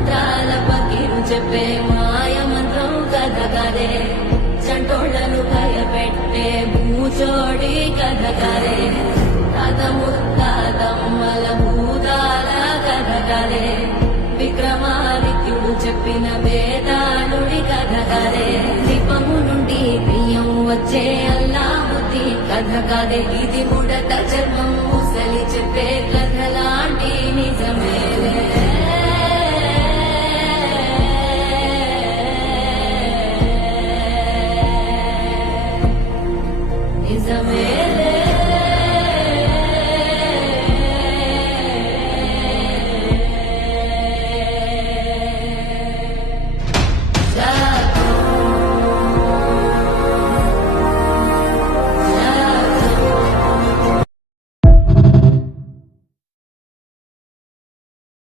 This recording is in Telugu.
మంత్రాల పకీరు చెప్పే మాయ మంత్రం కథ కదే చంటోళ్లను భయపెట్టే భూచోడి కథ కదే తాత ముత్తాతమ్మల భూతాల కథ కదే విక్రమాదిత్యుడు చెప్పిన వేదాళుడి కథ కదే దీపము నుండి బియ్యం వచ్చే అల్లా బుద్ధి కథ కదే ఇది ముడత చర్మం